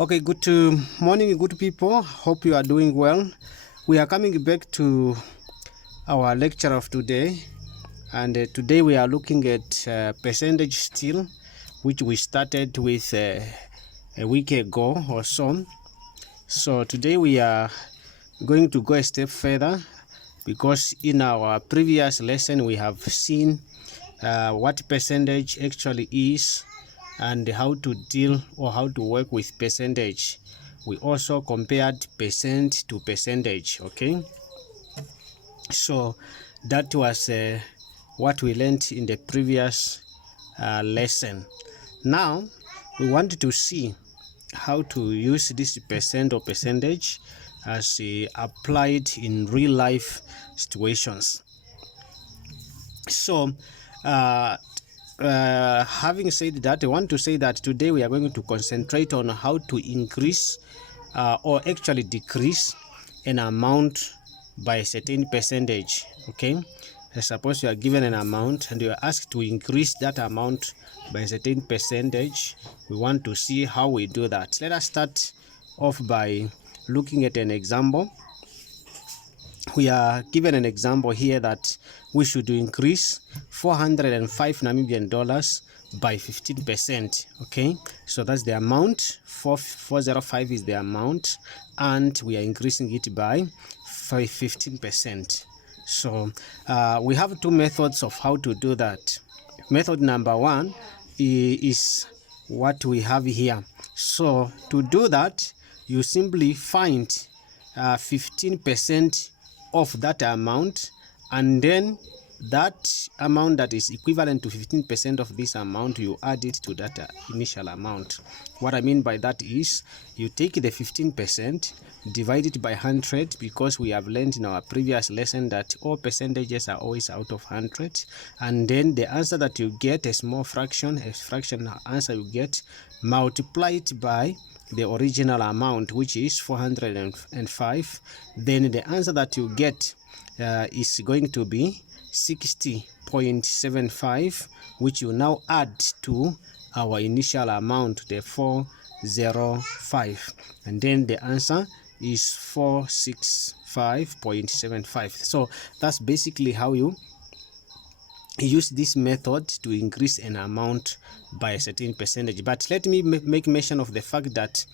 Okay, good morning, good people. Hope you are doing well. We are coming back to our lecture of today, and today we are looking at percentage still, which we started with a week ago or so. So today we are going to go a step further because in our previous lesson we have seen what percentage actually is and how to deal or how to work with percentage. We also compared percent to percentage. Okay, so that was what we learned in the previous lesson. Now we want to see how to use this percent or percentage as applied in real life situations. So having said that, I want to say that today we are going to concentrate on how to increase or actually decrease an amount by a certain percentage. Okay, suppose you are given an amount and you are asked to increase that amount by a certain percentage. We want to see how we do that. Let us start off by looking at an example. We are given an example here that we should increase 405 Namibian dollars by 15%. Okay, so that's the amount. 405 is the amount, and we are increasing it by 15%. So we have two methods of how to do that. Method number one is what we have here. So to do that, you simply find 15% of that amount, and then that amount that is equivalent to 15% of this amount, you add it to that initial amount. What I mean by that is you take the 15%, divide it by 100, because we have learned in our previous lesson that all percentages are always out of 100, and then the answer that you get, a small fraction, a fractional answer you get, multiply it by the original amount, which is 405. Then the answer that you get is going to be 60.75, which you now add to our initial amount, the 405, and then the answer is 465.75. So that's basically how you use this method to increase an amount by a certain percentage. But let me make mention of the fact that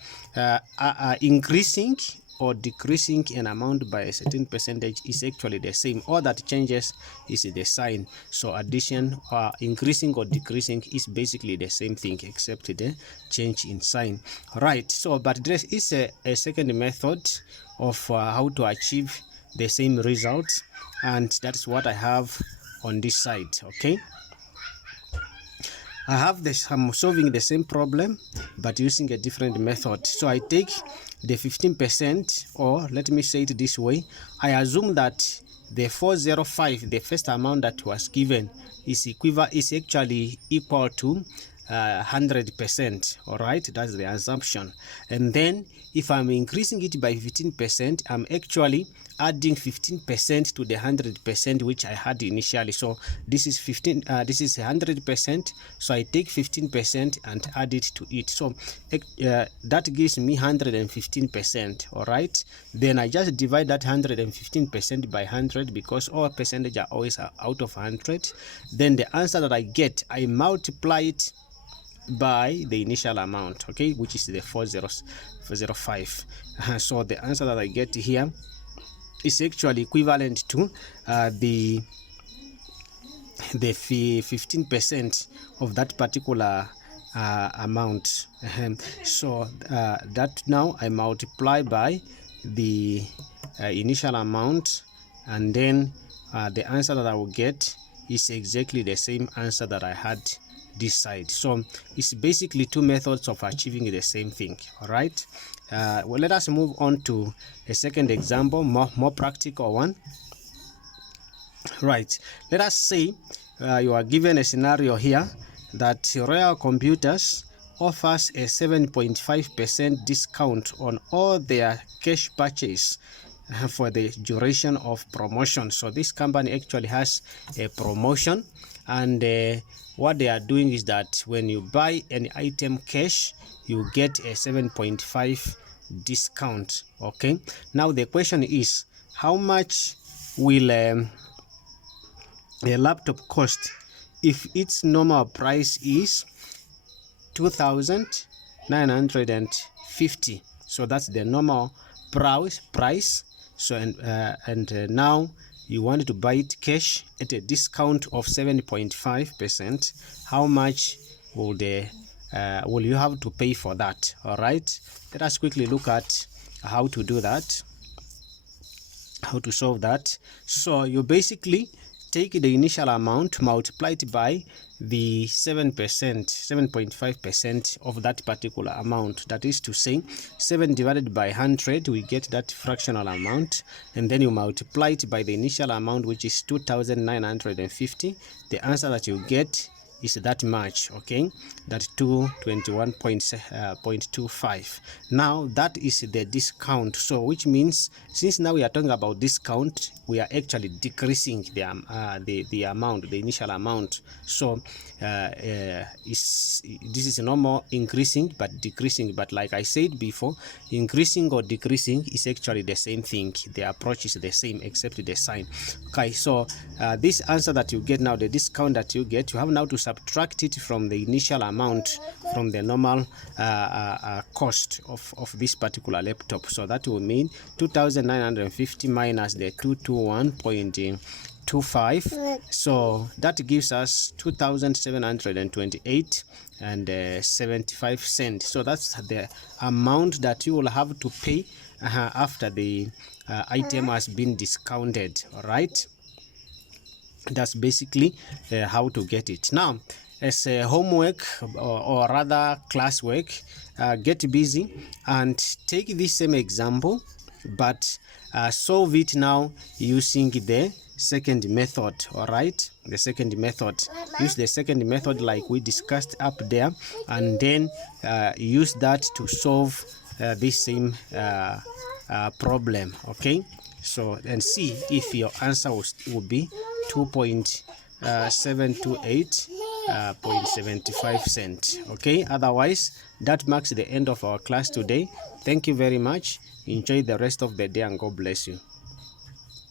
increasing or decreasing an amount by a certain percentage is actually the same. All that changes is the sign. So addition, increasing or decreasing is basically the same thing except the change in sign. Right. So but there is a second method of how to achieve the same results, and that's what I have on this side. Okay, I have this, I'm solving the same problem but using a different method. So I take the 15%, or let me say it this way, I assume that the 405, the first amount that was given, is actually equal to 100%. All right, that's the assumption. And then if I'm increasing it by 15%, I'm actually adding 15% to the 100% which I had initially. So this is 100%, so I take 15% and add it to it. So that gives me 115%. all right, then I just divide that 115% by 100, because all percentage are always out of 100. Then the answer that I get, I multiply it by the initial amount, okay, which is the 405. So the answer that I get here is actually equivalent to the 15% of that particular amount. So that now I multiply by the initial amount, and then the answer that I will get is exactly the same answer that I had this side. So it's basically two methods of achieving the same thing. All right, well, let us move on to a second example, more practical one. Right, let us say you are given a scenario here that Royal Computers offers a 7.5% discount on all their cash purchase for the duration of promotion. So this company actually has a promotion, and what they are doing is that when you buy an item cash, you get a 7.5 discount. Okay, now the question is, how much will a laptop cost if its normal price is 2,950? So that's the normal price. So and now you want to buy it cash at a discount of 7.5%. How much will you have to pay for that? All right, let us quickly look at how to do that, how to solve that. So you basically take the initial amount, multiply it by the 7.5% of that particular amount. That is to say, 7 divided by 100, we get that fractional amount, and then you multiply it by the initial amount, which is 2,950. The answer that you get is that much. Okay, that 221.25. Now that is the discount. So which means, since now we are talking about discount, we are actually decreasing the amount, the initial amount. So this is no more increasing but decreasing. But like I said before, increasing or decreasing is actually the same thing. The approach is the same except the sign. Okay, so this answer that you get now, the discount that you get, you have now to subtract it from the initial amount, from the normal cost of this particular laptop. So that will mean 2,950 minus the 221.25. So that gives us 2,728 and 75 cents. So that's the amount that you will have to pay after the item has been discounted. All right, that's basically how to get it. Now, as a homework or rather classwork, get busy and take this same example, but solve it now using the second method. All right, the second method. Use the second method like we discussed up there, and then use that to solve this same problem. Okay, so and see if your answer will be 2.728.75 cents. Okay, otherwise that marks the end of our class today. Thank you very much. Enjoy the rest of the day and God bless you.